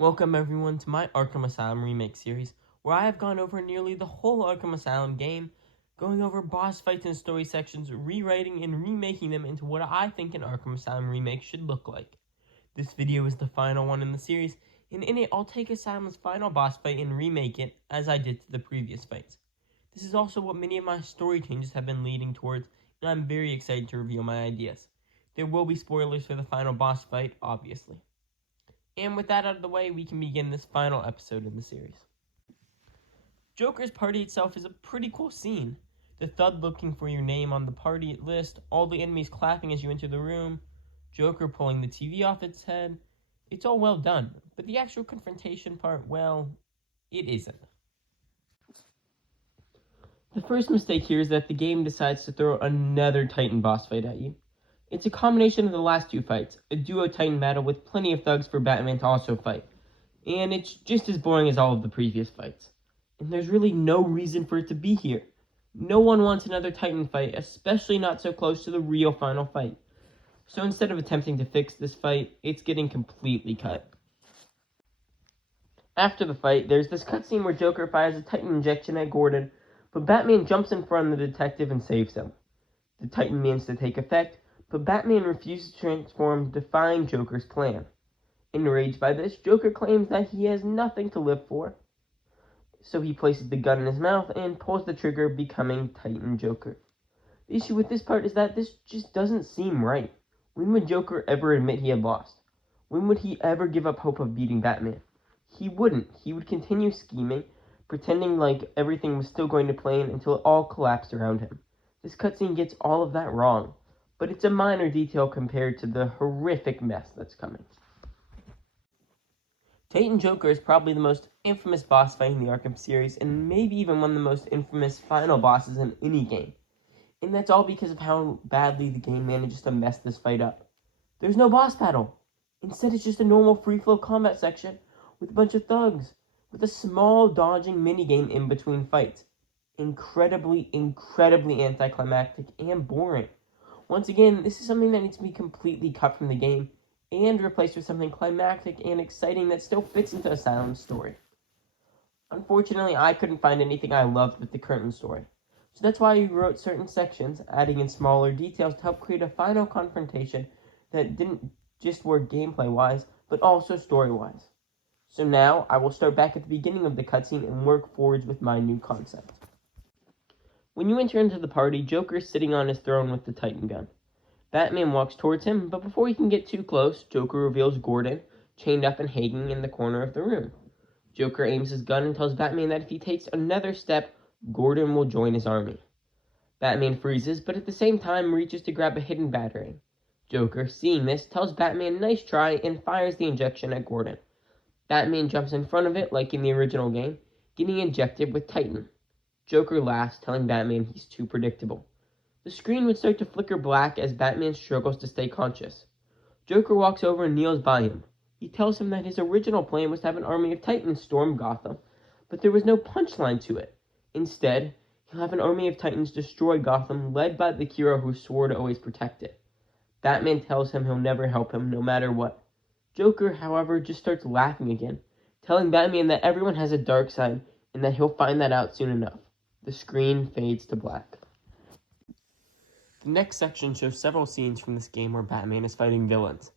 Welcome everyone to my Arkham Asylum remake series, where I have gone over nearly the whole Arkham Asylum game, going over boss fights and story sections, rewriting and remaking them into what I think an Arkham Asylum remake should look like. This video is the final one in the series, and in it I'll take Asylum's final boss fight and remake it as I did to the previous fights. This is also what many of my story changes have been leading towards, and I'm very excited to reveal my ideas. There will be spoilers for the final boss fight, obviously. And with that out of the way, we can begin this final episode in the series. Joker's party itself is a pretty cool scene. The thug looking for your name on the party list, all the enemies clapping as you enter the room, Joker pulling the TV off its head. It's all well done, but the actual confrontation part, well, it isn't. The first mistake here is that the game decides to throw another Titan boss fight at you. It's a combination of the last two fights, a duo Titan battle with plenty of thugs for Batman to also fight, and it's just as boring as all of the previous fights. And there's really no reason for it to be here. No one wants another Titan fight, especially not so close to the real final fight. So instead of attempting to fix this fight, it's getting completely cut. After the fight, there's this cutscene where Joker fires a Titan injection at Gordon, but Batman jumps in front of the detective and saves him. The Titan means to take effect, but Batman refuses to transform, defying Joker's plan. Enraged by this, Joker claims that he has nothing to live for. So he places the gun in his mouth and pulls the trigger, becoming Titan Joker. The issue with this part is that this just doesn't seem right. When would Joker ever admit he had lost? When would he ever give up hope of beating Batman? He wouldn't. He would continue scheming, pretending like everything was still going to plan until it all collapsed around him. This cutscene gets all of that wrong, but it's a minor detail compared to the horrific mess that's coming. Titan Joker is probably the most infamous boss fight in the Arkham series, and maybe even one of the most infamous final bosses in any game. And that's all because of how badly the game manages to mess this fight up. There's no boss battle. Instead, it's just a normal free-flow combat section with a bunch of thugs, with a small dodging minigame in between fights. Incredibly anticlimactic and boring. Once again, this is something that needs to be completely cut from the game and replaced with something climactic and exciting that still fits into Asylum's story. Unfortunately, I couldn't find anything I loved with the current story, so that's why I wrote certain sections, adding in smaller details to help create a final confrontation that didn't just work gameplay-wise, but also story-wise. So now, I will start back at the beginning of the cutscene and work forwards with my new concept. When you enter into the party, Joker is sitting on his throne with the Titan gun. Batman walks towards him, but before he can get too close, Joker reveals Gordon, chained up and hanging in the corner of the room. Joker aims his gun and tells Batman that if he takes another step, Gordon will join his army. Batman freezes, but at the same time reaches to grab a hidden batarang. Joker, seeing this, tells Batman nice try and fires the injection at Gordon. Batman jumps in front of it like in the original game, getting injected with Titan. Joker laughs, telling Batman he's too predictable. The screen would start to flicker black as Batman struggles to stay conscious. Joker walks over and kneels by him. He tells him that his original plan was to have an army of Titans storm Gotham, but there was no punchline to it. Instead, he'll have an army of Titans destroy Gotham, led by the hero who swore to always protect it. Batman tells him he'll never help him, no matter what. Joker, however, just starts laughing again, telling Batman that everyone has a dark side, and that he'll find that out soon enough. The screen fades to black. The next section shows several scenes from this game where Batman is fighting villains.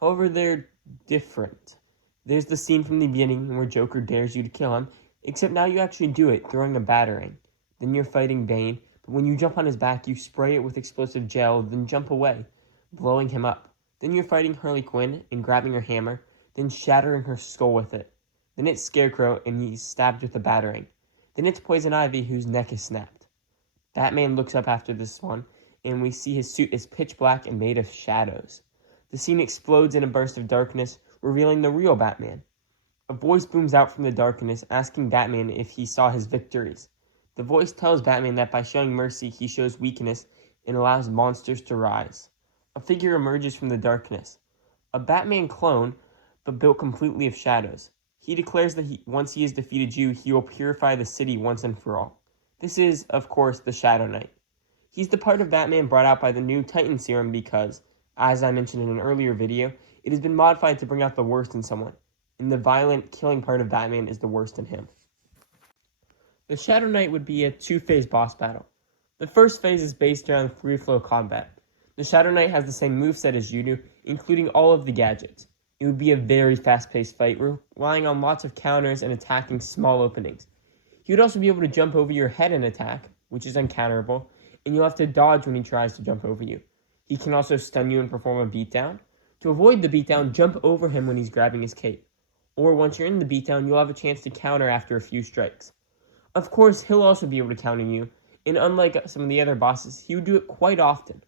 However, they're different. There's the scene from the beginning where Joker dares you to kill him, except now you actually do it, throwing a batarang. Then you're fighting Bane, but when you jump on his back, you spray it with explosive gel, then jump away, blowing him up. Then you're fighting Harley Quinn and grabbing her hammer, then shattering her skull with it. Then it's Scarecrow and he's stabbed with a batarang. Then it's Poison Ivy whose neck is snapped. Batman looks up after this one, and we see his suit is pitch black and made of shadows. The scene explodes in a burst of darkness, revealing the real Batman. A voice booms out from the darkness, asking Batman if he saw his victories. The voice tells Batman that by showing mercy, he shows weakness and allows monsters to rise. A figure emerges from the darkness. A Batman clone, but built completely of shadows. He declares that once he has defeated you, he will purify the city once and for all. This is, of course, the Shadow Knight. He's the part of Batman brought out by the new Titan serum because, as I mentioned in an earlier video, it has been modified to bring out the worst in someone. and the violent, killing part of Batman is the worst in him. The Shadow Knight would be a two-phase boss battle. The first phase is based around free-flow combat. The Shadow Knight has the same moveset as you do, including all of the gadgets. It would be a very fast-paced fight, relying on lots of counters and attacking small openings. He would also be able to jump over your head and attack, which is uncounterable, and you'll have to dodge when he tries to jump over you. He can also stun you and perform a beatdown. To avoid the beatdown, jump over him when he's grabbing his cape. Or once you're in the beatdown, you'll have a chance to counter after a few strikes. Of course, he'll also be able to counter you, and unlike some of the other bosses, he would do it quite often.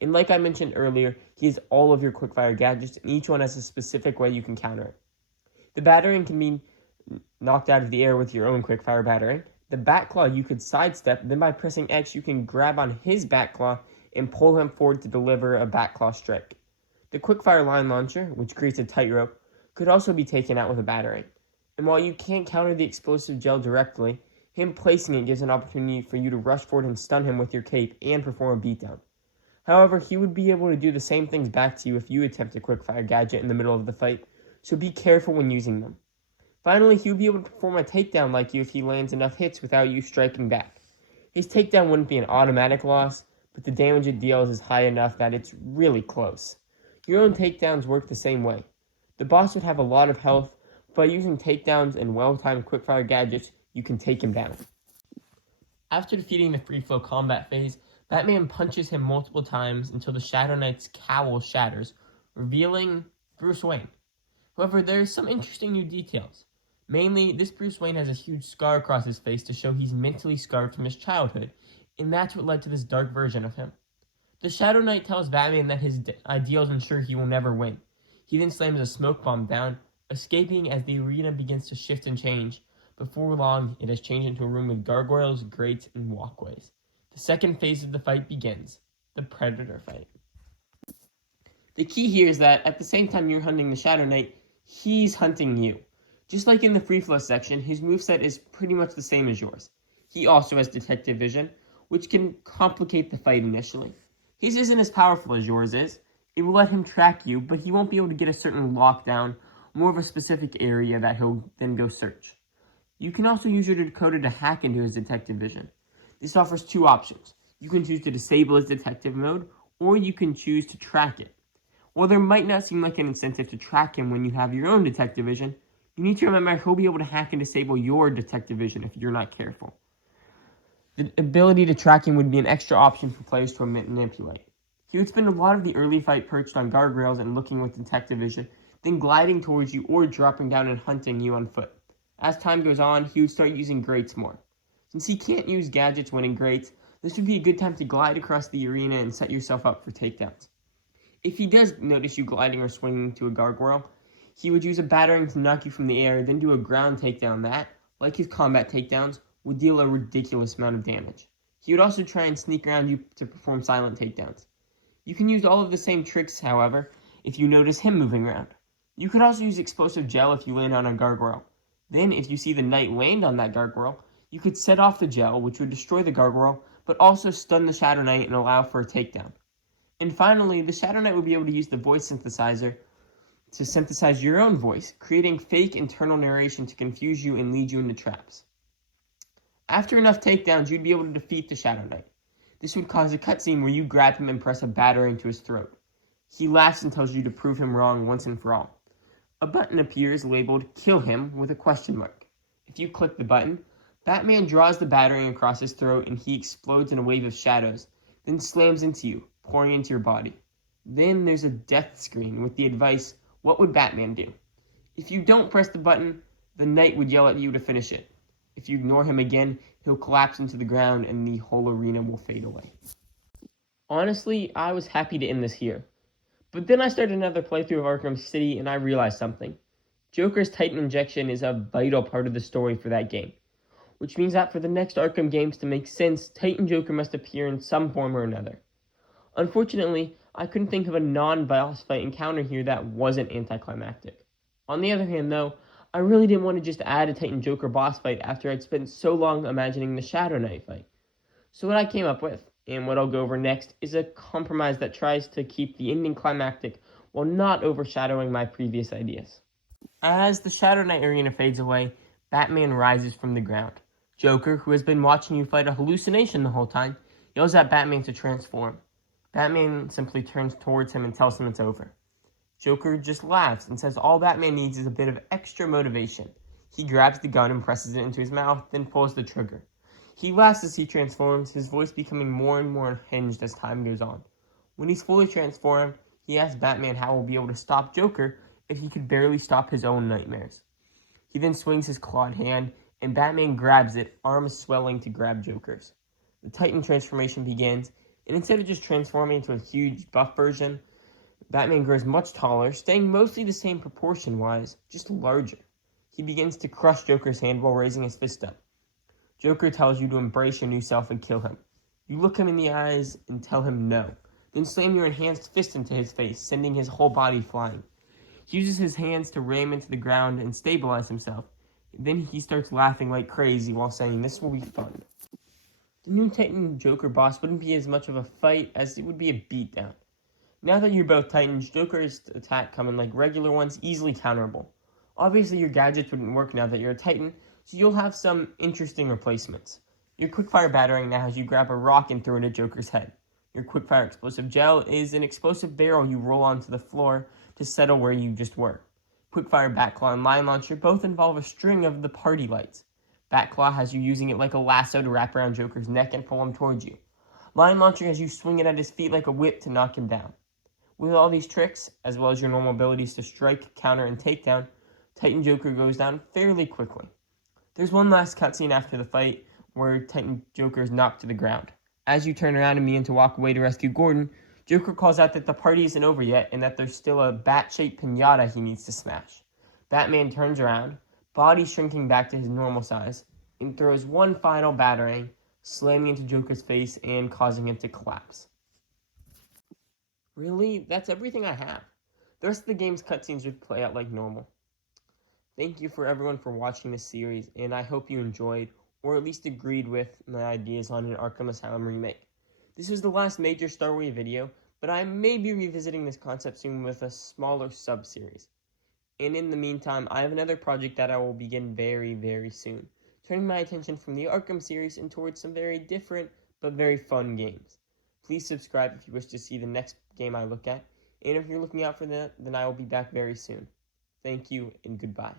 And like I mentioned earlier, he has all of your quickfire gadgets, and each one has a specific way you can counter it. The battering can be knocked out of the air with your own quickfire battering. The bat claw you could sidestep, then by pressing X you can grab on his bat claw and pull him forward to deliver a bat claw strike. The quickfire line launcher, which creates a tightrope, could also be taken out with a battering. And while you can't counter the explosive gel directly, him placing it gives an opportunity for you to rush forward and stun him with your cape and perform a beatdown. However, he would be able to do the same things back to you if you attempt a quickfire gadget in the middle of the fight, so be careful when using them. Finally, he would be able to perform a takedown like you if he lands enough hits without you striking back. His takedown wouldn't be an automatic loss, but the damage it deals is high enough that it's really close. Your own takedowns work the same way. The boss would have a lot of health, but by using takedowns and well-timed quickfire gadgets, you can take him down. After defeating the free-flow combat phase, Batman punches him multiple times until the Shadow Knight's cowl shatters, revealing Bruce Wayne. However, there are some interesting new details. Mainly, this Bruce Wayne has a huge scar across his face to show he's mentally scarred from his childhood, and that's what led to this dark version of him. The Shadow Knight tells Batman that his ideals ensure he will never win. He then slams a smoke bomb down, escaping as the arena begins to shift and change. Before long, it has changed into a room with gargoyles, grates, and walkways. The second phase of the fight begins, the Predator fight. The key here is that at the same time you're hunting the Shadow Knight, he's hunting you. Just like in the free flow section, his moveset is pretty much the same as yours. He also has detective vision, which can complicate the fight initially. His isn't as powerful as yours is. It will let him track you, but he won't be able to get a certain lockdown, more of a specific area that he'll then go search. You can also use your decoder to hack into his detective vision. This offers two options. You can choose to disable his detective mode, or you can choose to track it. While there might not seem like an incentive to track him when you have your own detective vision, you need to remember he'll be able to hack and disable your detective vision if you're not careful. The ability to track him would be an extra option for players to manipulate. He would spend a lot of the early fight perched on guardrails and looking with detective vision, then gliding towards you or dropping down and hunting you on foot. As time goes on, he would start using grates more. Since he can't use gadgets when in grates, this would be a good time to glide across the arena and set yourself up for takedowns. If he does notice you gliding or swinging to a gargoyle, he would use a battering to knock you from the air, then do a ground takedown that, like his combat takedowns, would deal a ridiculous amount of damage. He would also try and sneak around you to perform silent takedowns. You can use all of the same tricks, however, if you notice him moving around. You could also use explosive gel if you land on a gargoyle. Then, if you see the knight land on that gargoyle, you could set off the gel, which would destroy the gargoyle, but also stun the Shadow Knight and allow for a takedown. And finally, the Shadow Knight would be able to use the voice synthesizer to synthesize your own voice, creating fake internal narration to confuse you and lead you into traps. After enough takedowns, you'd be able to defeat the Shadow Knight. This would cause a cutscene where you grab him and press a battering to his throat. He laughs and tells you to prove him wrong once and for all. A button appears labeled "Kill Him" with a question mark. If you click the button, Batman draws the battering across his throat and he explodes in a wave of shadows, then slams into you, pouring into your body. Then there's a death screen with the advice, what would Batman do? If you don't press the button, the knight would yell at you to finish it. If you ignore him again, he'll collapse into the ground and the whole arena will fade away. Honestly, I was happy to end this here. But then I started another playthrough of Arkham City and I realized something. Joker's Titan injection is a vital part of the story for that game, which means that for the next Arkham games to make sense, Titan Joker must appear in some form or another. Unfortunately, I couldn't think of a non-boss fight encounter here that wasn't anticlimactic. On the other hand, though, I really didn't want to just add a Titan Joker boss fight after I'd spent so long imagining the Shadow Knight fight. So what I came up with, and what I'll go over next, is a compromise that tries to keep the ending climactic while not overshadowing my previous ideas. As the Shadow Knight arena fades away, Batman rises from the ground. Joker, who has been watching you fight a hallucination the whole time, yells at Batman to transform. Batman simply turns towards him and tells him it's over. Joker just laughs and says all Batman needs is a bit of extra motivation. He grabs the gun and presses it into his mouth, then pulls the trigger. He laughs as he transforms, his voice becoming more and more unhinged as time goes on. When he's fully transformed, he asks Batman how he'll be able to stop Joker if he could barely stop his own nightmares. He then swings his clawed hand, and Batman grabs it, arms swelling to grab Joker's. The Titan transformation begins, and instead of just transforming into a huge buff version, Batman grows much taller, staying mostly the same proportion-wise, just larger. He begins to crush Joker's hand while raising his fist up. Joker tells you to embrace your new self and kill him. You look him in the eyes and tell him no, then slam your enhanced fist into his face, sending his whole body flying. He uses his hands to ram into the ground and stabilize himself. Then he starts laughing like crazy while saying, "This will be fun." The new Titan Joker boss wouldn't be as much of a fight as it would be a beatdown. Now that you're both Titans, Joker's attack coming like regular ones, easily counterable. Obviously your gadgets wouldn't work now that you're a Titan, so you'll have some interesting replacements. Your quickfire battering now has you grab a rock and throw it at Joker's head. Your quickfire explosive gel is an explosive barrel you roll onto the floor to settle where you just were. Quickfire Batclaw and Line Launcher both involve a string of the party lights. Batclaw has you using it like a lasso to wrap around Joker's neck and pull him towards you. Line Launcher has you swing it at his feet like a whip to knock him down. With all these tricks, as well as your normal abilities to strike, counter, and takedown, Titan Joker goes down fairly quickly. There's one last cutscene after the fight where Titan Joker is knocked to the ground. As you turn around and begin to walk away to rescue Gordon, Joker calls out that the party isn't over yet and that there's still a bat-shaped pinata he needs to smash. Batman turns around, body shrinking back to his normal size, and throws one final battering, slamming into Joker's face and causing him to collapse. Really? That's everything I have. The rest of the game's cutscenes would play out like normal. Thank you for everyone for watching this series, and I hope you enjoyed, or at least agreed with, my ideas on an Arkham Asylum remake. This was the last major Star Wars video, but I may be revisiting this concept soon with a smaller sub-series. And in the meantime, I have another project that I will begin very, very soon, turning my attention from the Arkham series and towards some very different, but very fun games. Please subscribe if you wish to see the next game I look at, and if you're looking out for that, then I will be back very soon. Thank you, and goodbye.